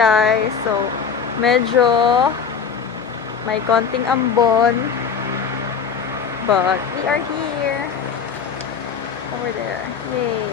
guys. So, medyo may konting ambon. But we are here. Over there. Yay!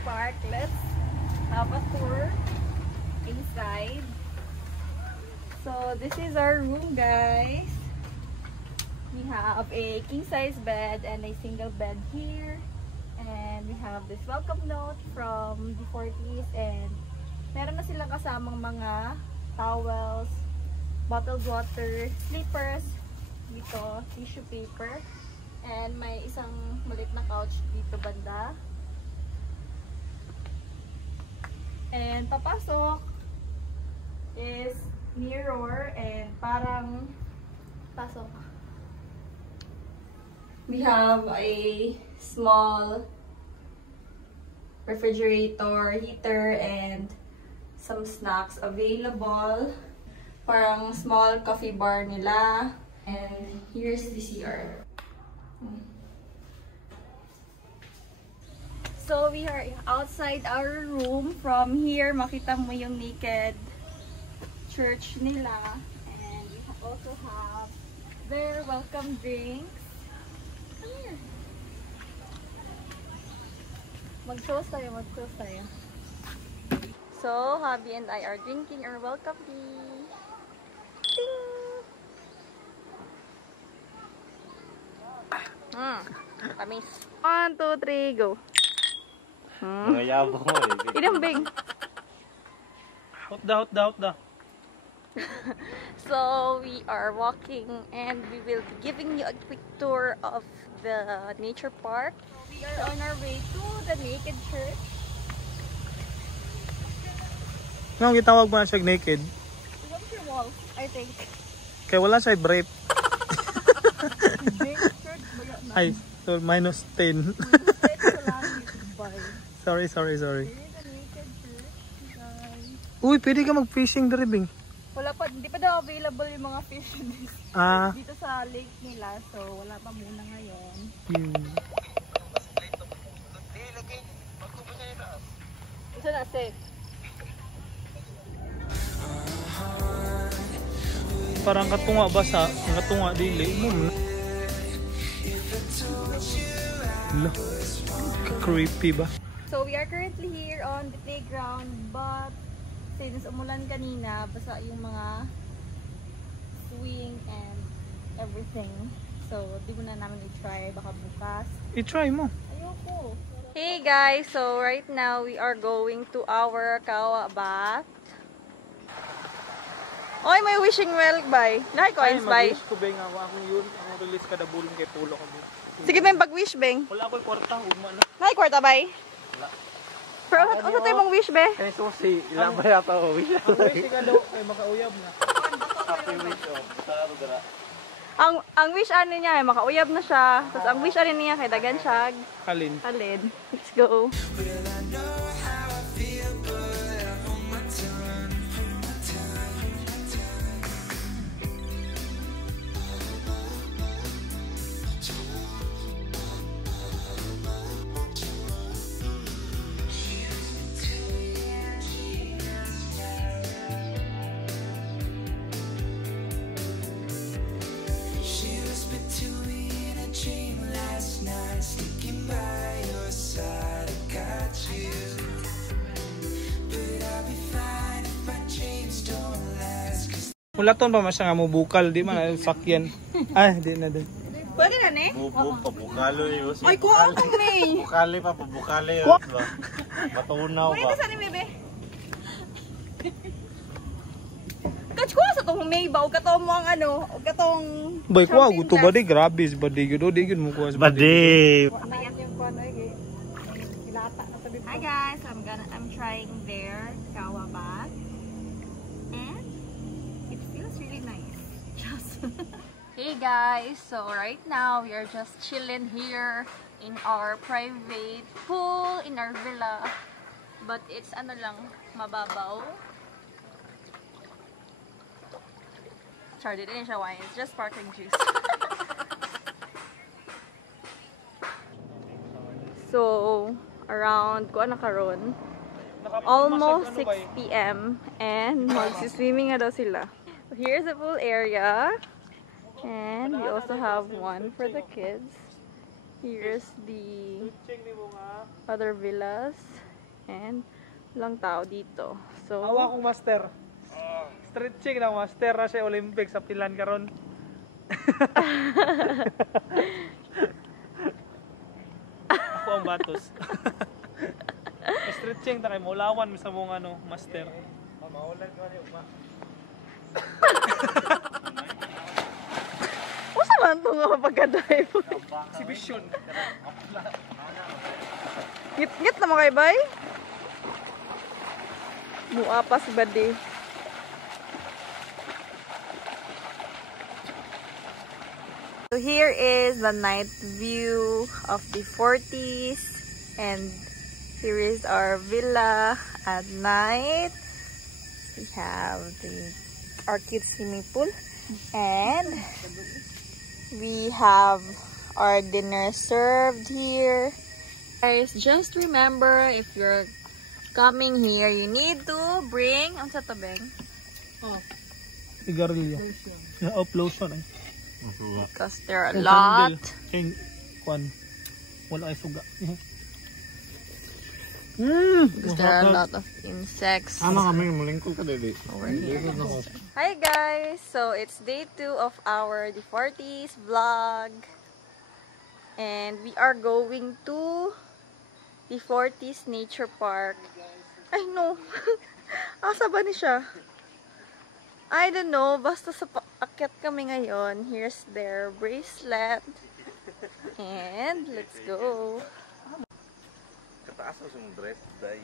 Park. Let's have a tour inside. So this is our room, guys. We have a king size bed and a single bed here, and we have this welcome note from the 40s, and meron na silang kasamang mga towels, bottled water, slippers dito, tissue paper, and may isang maliit na couch dito banda. And papasok is mirror and parang pasok. We have a small refrigerator, heater, and some snacks available. Parang small coffee bar nila. And here's the CR. So we are outside our room. From here, makita mo yung naked church nila. And we also have their welcome drinks. Come here. Mag-toast tayo, mag-toast tayo. So, Hubby and I are drinking our welcome tea. Ding! Tamis. 1, 2, 3, go. Mga yabong mo eh. Inambing. Hot da. So, we are walking and we will be giving you a quick tour of the nature park. We are on our way to the naked church. Ngayon gitawag ba siya naked? What's your wall, I think? Kaya wala siya brief. Ay, so minus 10. Sorry. Uy, pwede ka mag-fishing driving. Wala pa, hindi pa daw available yung mga fish dito sa lake nila. So, wala pa muna ngayon. Ito na, safe. Parang katunga ba sa katunga dili mo? Lo, creepy ba? So we are currently here on the playground, but since umulan kanina, basa yung mga swing and everything. So di mo na namin i-try, baka bukas. I-try mo. Ayoko. Hey guys, so right now we are going to our kawa bath. Oy, may wishing well by. Nahay coins by. Mag-wish ko beng ako akong yun. Ang release kada bulong kay pulo ko. Sige beng pag-wish beng. Wala ko kwarta, ugma na. Nahay kwarta bay. Wala. Pero ano tayo mong wish be? Kaya susi, ilang ba yata o wish? Ang wish ka daw ay makauyab na. Happy wish oh. Sa dara. Ang wish ano niya ay makauyab na siya. Tapos ang wish ano niya kay dagan siya. Halin. Let's go. Sticking by your side, I got you. Mulaton pa man siya nga mo bukal, di man sakyan. Ay, di na din. Pwede na ni? Bubo, pabukalo yun. Ay, kuha ko ni. Bukali pa, pabukali yun. Matunaw Pwede ba? sa ni, bebe. Kach ko sa tong may ba o katong mo ang ano, o katong Bay ko ako to badi grabe ba di gyud di gyud mo ko Badi! Hi guys, I'm trying their kawabat. And it feels really nice. Just Hey guys, so right now we are just chilling here in our private pool in our villa. But it's ano lang, mababaw. Sorry, didn't siya wine. It's just sparkling juice. So, around kuan na karon, almost 6 p.m. and magsi-swimming na daw sila. So, here's the pool area. And we also have one for the kids. Here's the other villas. And lang tao dito. So, awa kong master. Stretching na master na siya Olympics sa pilan karon. Ako ang batos. Stretching ta kay mulawan sa mong ano, master. Maulag ka niyo ma. usa man to nga pagka-dive? Exhibition. Ngit-ngit na mga bay. Muapas ba di? So here is the night view of the Fortis, and here is our villa at night. We have our kids swimming pool, and we have our dinner served here. Guys, just remember, if you're coming here, you need to bring ang sa tabeng. Sigarilyo. Yeah, lotion eh. Because there are a lot. King kwan. Wala ay suga. Because there are a lot of insects. Ano kami, malingkod ka dili. Hi guys! So it's day 2 of our The Fortis vlog. And we are going to The Fortis Nature Park. Ay no! Asa ba ni siya? I don't know. Basta sa akyat kami ngayon. Here's their bracelet. And let's go. Kataas na yung dress, day.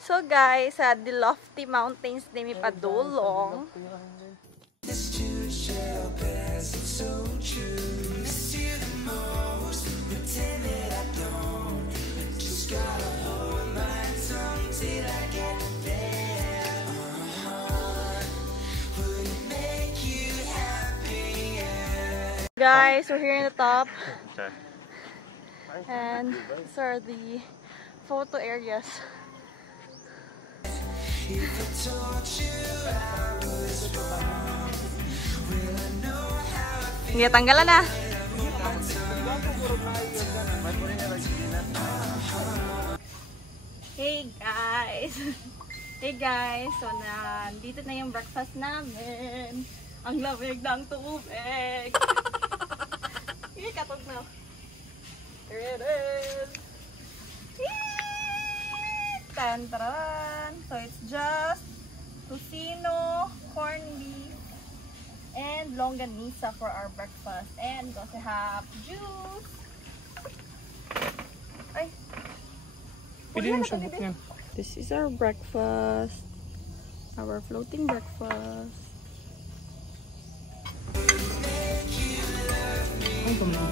So guys, sa the lofty mountains na may padulong. Guys, we're here in the top. And these are the photo areas. Hindi, tanggalan na. Hey guys! Hey guys! So, dito na yung breakfast namin. Ang lamig ng tubig. Here, katog na. Here it is. Tan-taran. So, it's just tocino, corned beef, and longanisa for our breakfast. And we also have juice. Ay. Pwede mo siya bukyan. This is our breakfast. Our floating breakfast. Ang pamilya.